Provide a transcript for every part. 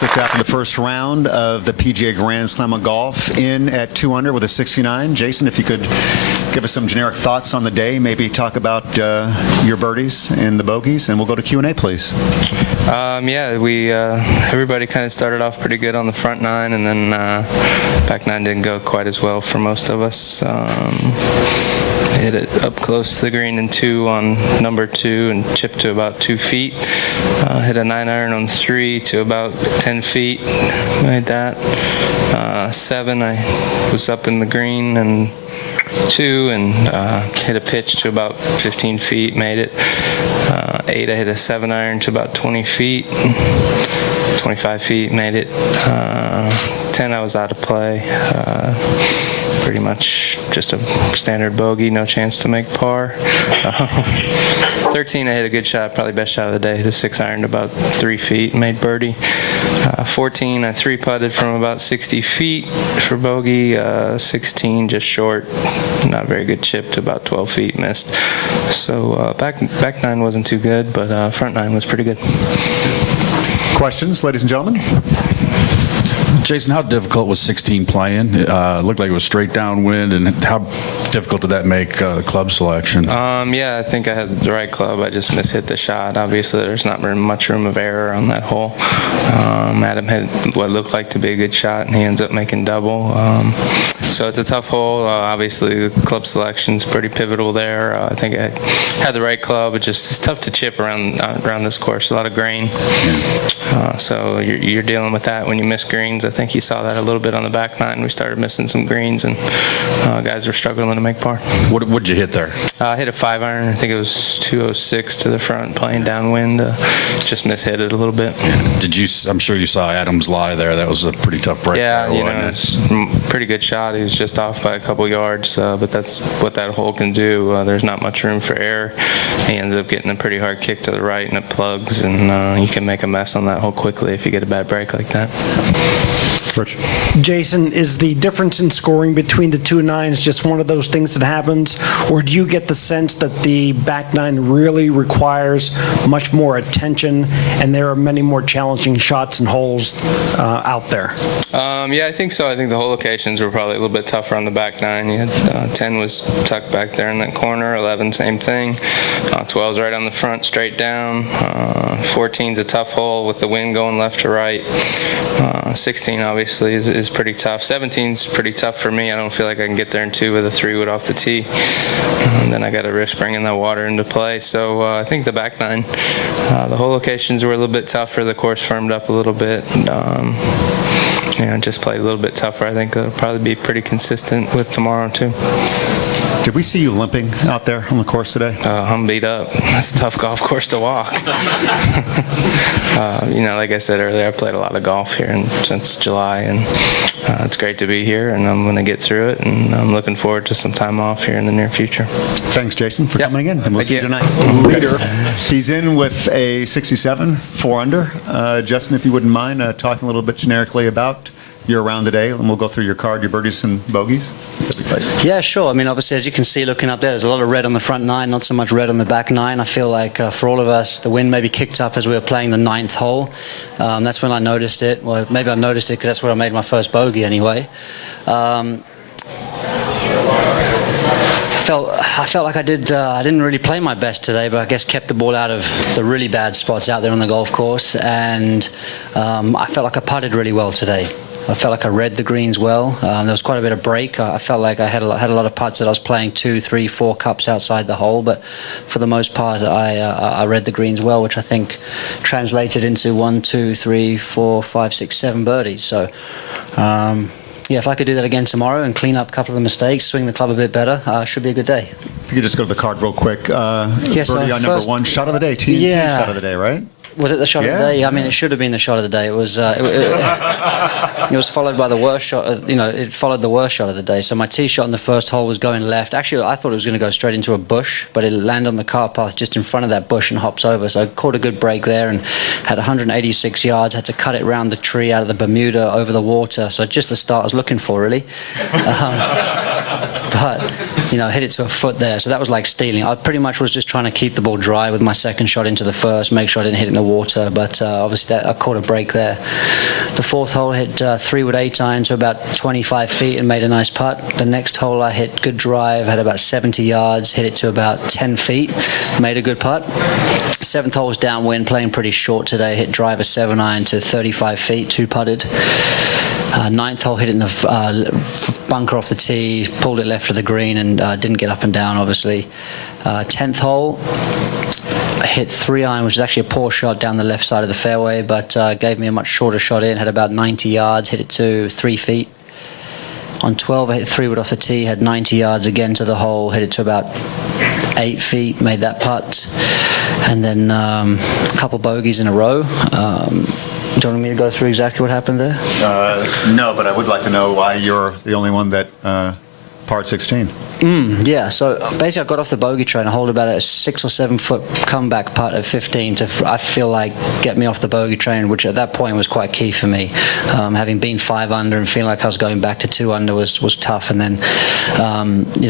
with us after the first round of the PGA Grand Slam of Golf, in at 2 under with a 69. Jason, if you could give us some generic thoughts on the day, maybe talk about your birdies and the bogeys, and we'll go to Q&A, please. Yeah, we everybody kind of started off pretty good on the front nine, and then back nine didn't go quite as well for most of us. Hit it up close to the green in 2 on number 2 and chipped to about 2 feet. Hit a 9-iron on 3 to about 10 feet. Made that. 7, I was up in the green and 2 and hit a pitch to about 15 feet. Made it. 8, I hit a 7-iron to about 20 feet. 25 feet. Made it. 10, I was out of play. Pretty much just a standard bogey, no chance to make par. 13, I hit a good shot, probably best shot of the day. Hit a 6-iron to about 3 feet, made birdie. 14, I 3-putted from about 60 feet for bogey. 16, just short, not very good chip to about 12 feet, missed. So back nine wasn't too good, but front nine was pretty good. Questions, ladies and gentlemen? Jason, how difficult was 16 playing? It looked like it was straight downwind, and how difficult did that make club selection? Yeah, I think I had the right club. I just mishit the shot. Obviously, there's not much room of error on that hole. Adam had what looked like to be a good shot, and he ends up making double. So it's a tough hole. Obviously, the club selection's pretty pivotal there. I think I had the right club. It's tough to chip around this course. A lot of grain. Yeah. So you're dealing with that when you miss greens. I think you saw that a little bit on the back nine. We started missing some greens, and guys were struggling to make par. What'd you hit there? I hit a 5-iron. I think it was 206 to the front, playing downwind. Just mishit it a little bit. Yeah. I'm sure you saw Adam's lie there. That was a pretty tough break. Yeah, it's a pretty good shot. He was just off by a couple yards, but that's what that hole can do. There's not much room for error. He ends up getting a pretty hard kick to the right, and it plugs, and you can make a mess on that hole quickly if you get a bad break like that. Rich. Jason, is the difference in scoring between the 2 nines just one of those things that happens, or do you get the sense that the back nine really requires much more attention and there are many more challenging shots and holes out there? Yeah, I think so. I think the hole locations were probably a little bit tougher on the back nine. You had 10 was tucked back there in that corner, 11 same thing, 12's right on the front, straight down, 14's a tough hole with the wind going left to right, 16 obviously is pretty tough. 17's pretty tough for me. I don't feel like I can get there in 2 with a 3-wood off the tee. And then I got to risk bringing that water into play. So I think the back nine, the hole locations were a little bit tougher. The course firmed up a little bit. Just played a little bit tougher. I think it'll probably be pretty consistent with tomorrow too. Did we see you limping out there on the course today? I'm beat up. That's a tough golf course to walk. Like I said earlier, I played a lot of golf here since July, and it's great to be here, and I'm going to get through it, and I'm looking forward to some time off here in the near future. Thanks, Jason, for coming in, and we'll see you tonight. Leader. He's in with a 67, 4 under. Justin, if you wouldn't mind talking a little bit generically about your round today, and we'll go through your card, your birdies and bogeys. That'd be great. Yeah, sure. I mean, obviously, as you can see looking up there's a lot of red on the front nine, not so much red on the back nine. I feel like for all of us, the wind maybe kicked up as we were playing the 9th hole. That's when I noticed it. Well, maybe I noticed it because that's where I made my first bogey anyway. I felt like I didn't really play my best today, but I guess kept the ball out of the really bad spots out there on the golf course, and I felt like I putted really well today. I felt like I read the greens well. There was quite a bit of break. I felt like I had a lot of putts that I was playing 2, 3, 4 cups outside the hole, but for the most part, I read the greens well, which I think translated into 1, 2, 3, 4, 5, 6, 7 birdies. So, yeah, if I could do that again tomorrow and clean up a couple of the mistakes, swing the club a bit better, should be a good day. If you could just go to the card real quick. Yes, birdie on number 1, shot of the day, TNT shot of the day, right? Was it the shot of the day? I mean, it should have been the shot of the day. It was. It was followed by the worst shot. It followed the worst shot of the day. So my tee shot in the first hole was going left. Actually, I thought it was going to go straight into a bush, but it landed on the car path just in front of that bush and hops over. So I caught a good break there and had 186 yards. Had to cut it round the tree out of the Bermuda over the water. So just the start I was looking for, really. But hit it to a foot there. So that was like stealing. I pretty much was just trying to keep the ball dry with my second shot into the first, make sure I didn't hit it in the water. But obviously I caught a break there. The fourth hole hit 3-wood 8-iron to about 25 feet and made a nice putt. The next hole I hit good drive, had about 70 yards, hit it to about 10 feet, made a good putt. Seventh hole was downwind, playing pretty short today, hit driver 7-iron to 35 feet, 2-putted. Ninth hole hit it in the bunker off the tee, pulled it left of the green and didn't get up and down, obviously. 10th hole, hit 3-iron, which is actually a poor shot down the left side of the fairway, but gave me a much shorter shot in, had about 90 yards, hit it to 3 feet. On 12, I hit 3-wood off the tee, had 90 yards again to the hole, hit it to about 8 feet, made that putt. And then a couple bogeys in a row. Do you want me to go through exactly what happened there? No, but I would like to know why you're the only one that parred 16. Yeah, so basically I got off the bogey train. I hold about a 6 or 7 foot comeback putt at 15 to, I feel like, get me off the bogey train, which at that point was quite key for me. Having been 5 under and feeling like I was going back to 2 under was tough. And then,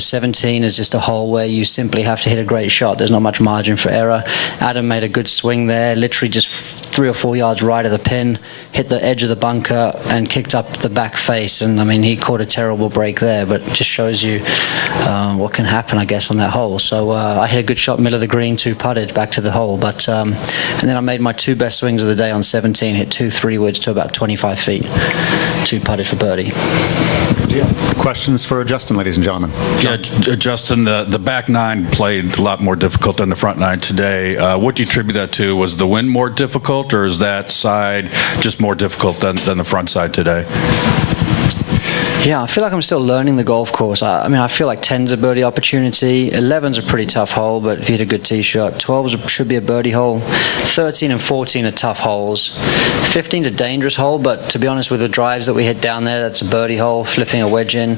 17 is just a hole where you simply have to hit a great shot. There's not much margin for error. Adam made a good swing there, literally just 3 or 4 yards right of the pin, hit the edge of the bunker and kicked up the back face. And I mean, he caught a terrible break there, but just shows you what can happen, I guess, on that hole. So I hit a good shot middle of the green, 2-putted back to the hole. But and then I made my 2 best swings of the day on 17, hit 2 3-woods to about 25 feet, 2-putted for birdie. Questions for Justin, ladies and gentlemen? Yeah, Justin, the back 9 played a lot more difficult than the front 9 today. What do you attribute that to? Was the wind more difficult, or is that side just more difficult than the front side today? Yeah, I feel like I'm still learning the golf course. I mean, I feel like 10's a birdie opportunity. 11's a pretty tough hole, but if you hit a good tee shot. 12 should be a birdie hole. 13 and 14 are tough holes. 15's a dangerous hole, but to be honest, with the drives that we hit down there, that's a birdie hole, flipping a wedge in.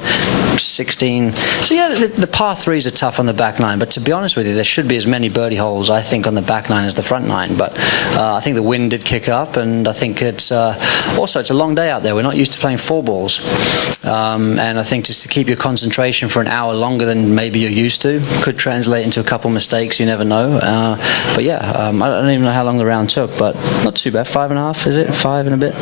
16. So yeah, the par 3s are tough on the back 9, but to be honest with you, there should be as many birdie holes, I think, on the back 9 as the front 9. But I think the wind did kick up, and I think it's also it's a long day out there. We're not used to playing 4 balls. And I think just to keep your concentration for an hour longer than maybe you're used to could translate into a couple mistakes. You never know. But yeah, I don't even know how long the round took, but not too bad. 5.5, is it? 5 and a bit.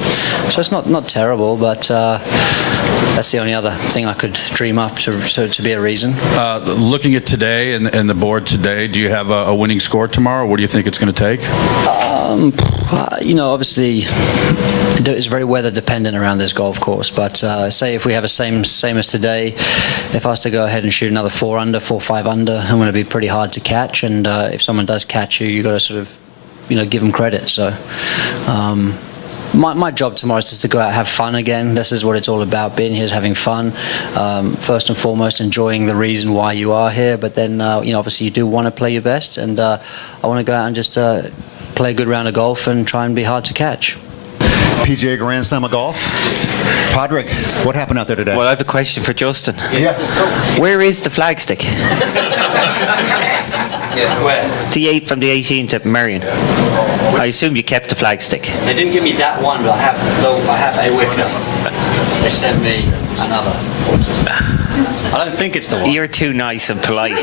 So it's not terrible, but that's the only other thing I could dream up to be a reason. Looking at today and the board today, do you have a winning score tomorrow? What do you think it's going to take? Obviously, it's very weather dependent around this golf course. But say if we have a same as today, if I was to go ahead and shoot another 4 under, 4 5 under, I'm going to be pretty hard to catch. And if someone does catch you, you got to sort of, give them credit. So. My job tomorrow is just to go out and have fun again. This is what it's all about. Being here is having fun. First and foremost, enjoying the reason why you are here. But then, obviously you do want to play your best. And I want to go out and just play a good round of golf and try and be hard to catch. PGA Grand Slam of Golf. Padraig, what happened out there today? Well, I have a question for Justin. Yes. Where is the flagstick? Where? From the 18th at Marion. I assume you kept the flagstick. They didn't give me that one, but I have a with them. They sent me another. I don't think it's the one. You're too nice and polite.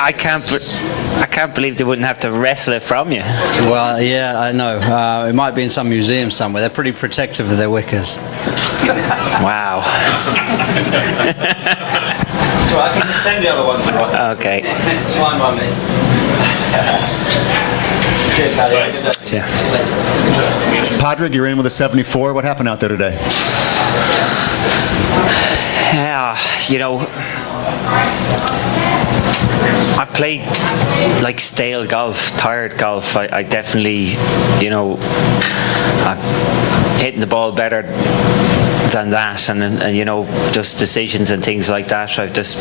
I can't believe they wouldn't have to wrestle it from you. Well, yeah, I know. It might be in some museum somewhere. They're pretty protective of their wickers. Wow. So I can send the other one to Rob. Okay. It's fine by me. Cheers, Paddy. Yeah. Padraig, you're in with a 74. What happened out there today? Yeah, I played like stale golf, tired golf. I definitely, I'm hitting the ball better than that, and just decisions and things like that. I've just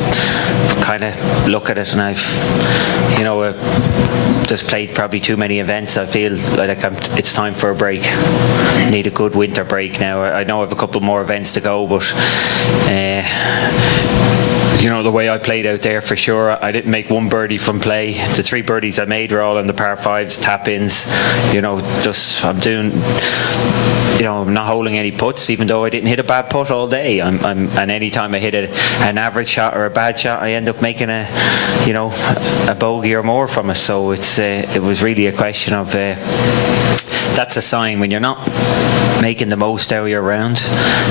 kind of look at it, and I've just played probably too many events. I feel like it's time for a break. Need a good winter break now. I know I have a couple more events to go, but the way I played out there, for sure, I didn't make one birdie from play. The 3 birdies I made were all on the par 5s, tap-ins. I'm doing, I'm not holding any putts, even though I didn't hit a bad putt all day. And any time I hit an average shot or a bad shot, I end up making a bogey or more from it. So it was really a question of that's a sign when you're not making the most out of your round.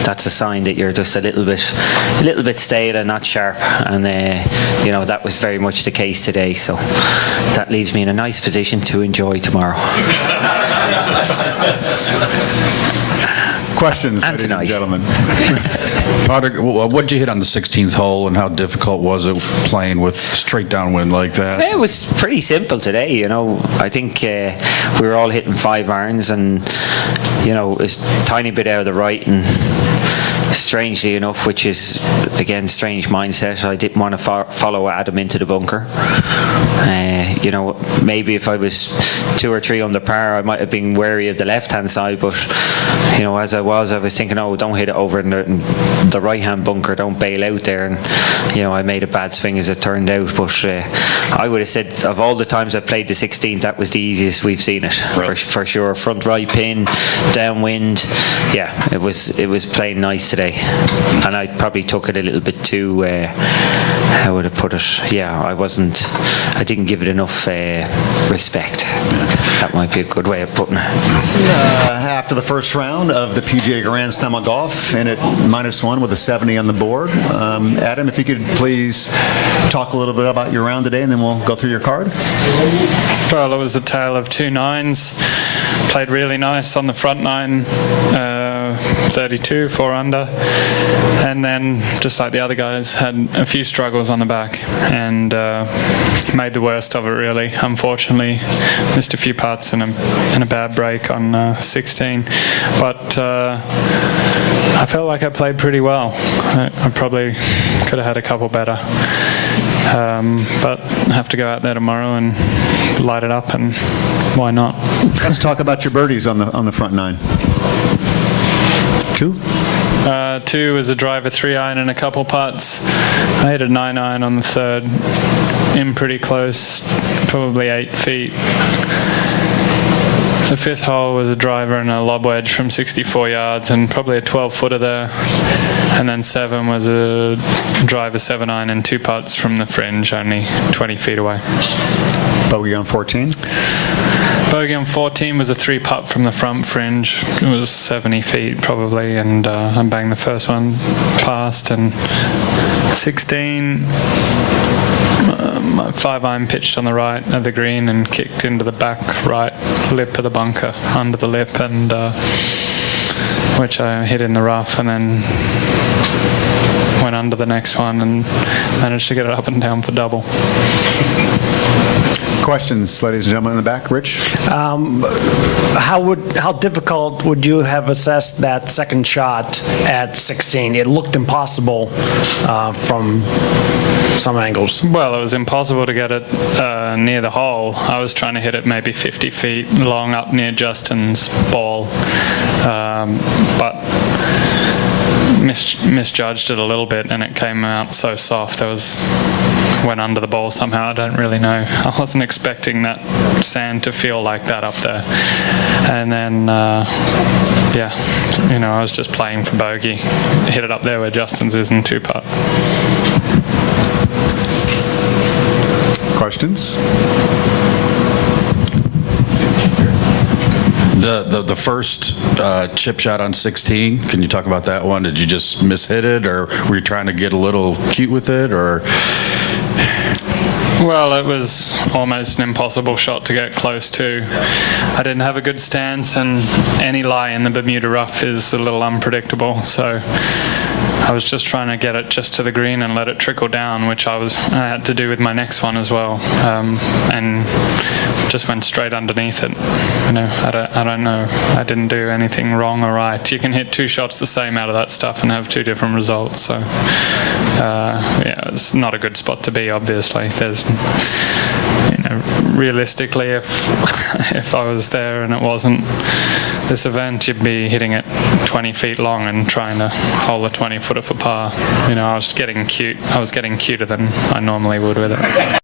That's a sign that you're just a little bit stale and not sharp. And that was very much the case today. So that leaves me in a nice position to enjoy tomorrow. Questions, And ladies and tonight. gentlemen? Padraig, what did you hit on the 16th hole, and how difficult was it playing with straight downwind like that? It was pretty simple today, I think we were all hitting 5 irons, and it's a tiny bit out of the right, and strangely enough, which is again strange mindset, I didn't want to follow Adam into the bunker. Maybe if I was 2 or 3 on the par, I might have been wary of the left-hand side, but as I was thinking, oh, don't hit it over in the right-hand bunker, don't bail out there, and I made a bad swing as it turned out. But I would have said of all the times I played the 16th, that was the easiest we've seen it, for sure. Front right pin, downwind, yeah, it was playing nice today, and I probably took it a little bit too. How would I put it? Yeah, I didn't give it enough respect. That might be a good way of putting it. After the first round of the PGA Grand Slam of Golf, in at -1 with a 70 on the board. Adam, if you could please talk a little bit about your round today, and then we'll go through your card. Well, it was a tale of 2 nines. Played really nice on the front 9, 32, 4 under. And then, just like the other guys, had a few struggles on the back, and made the worst of it, really. Unfortunately, missed a few putts and a bad break on 16. But I felt like I played pretty well. I probably could have had a couple better. But I have to go out there tomorrow and light it up, and why not? Let's talk about your birdies on the front 9. 2? 2 was a driver 3-iron and a couple putts. I hit a 9-iron on the 3rd, in pretty close, probably 8 feet. The 5th hole was a driver and a lob wedge from 64 yards, and probably a 12-footer there. And then 7 was a driver 7-iron and 2 putts from the fringe, only 20 feet away. Bogey on 14? Bogey on 14 was a 3-putt from the front fringe. It was 70 feet probably, and I banged the first one past. And 16, my 5-iron pitched on the right of the green and kicked into the back right lip of the bunker, under the lip, and which I hit in the rough, and then went under the next one and managed to get it up and down for double. Questions, ladies and gentlemen in the back. Rich? How difficult would you have assessed that second shot at 16? It looked impossible from some angles. Well, it was impossible to get it near the hole. I was trying to hit it maybe 50 feet long up near Justin's ball, but misjudged it a little bit, and it came out so soft. Went under the ball somehow. I don't really know. I wasn't expecting that sand to feel like that up there. And then, I was just playing for bogey. Hit it up there where Justin's is in 2-putt. Questions? The first chip shot on 16, can you talk about that one? Did you just mishit it, or were you trying to get a little cute with it, or? Well, it was almost an impossible shot to get close to. I didn't have a good stance, and any lie in the Bermuda rough is a little unpredictable, so I was just trying to get it just to the green and let it trickle down, which I had to do with my next one as well, and just went straight underneath it. I don't know. I didn't do anything wrong or right. You can hit 2 shots the same out of that stuff and have 2 different results. So, it's not a good spot to be. Obviously, there's, realistically, if I was there and it wasn't this event, you'd be hitting it 20 feet long and trying to hold a 20-footer for par. I was getting cute. I was getting cuter than I normally would with it.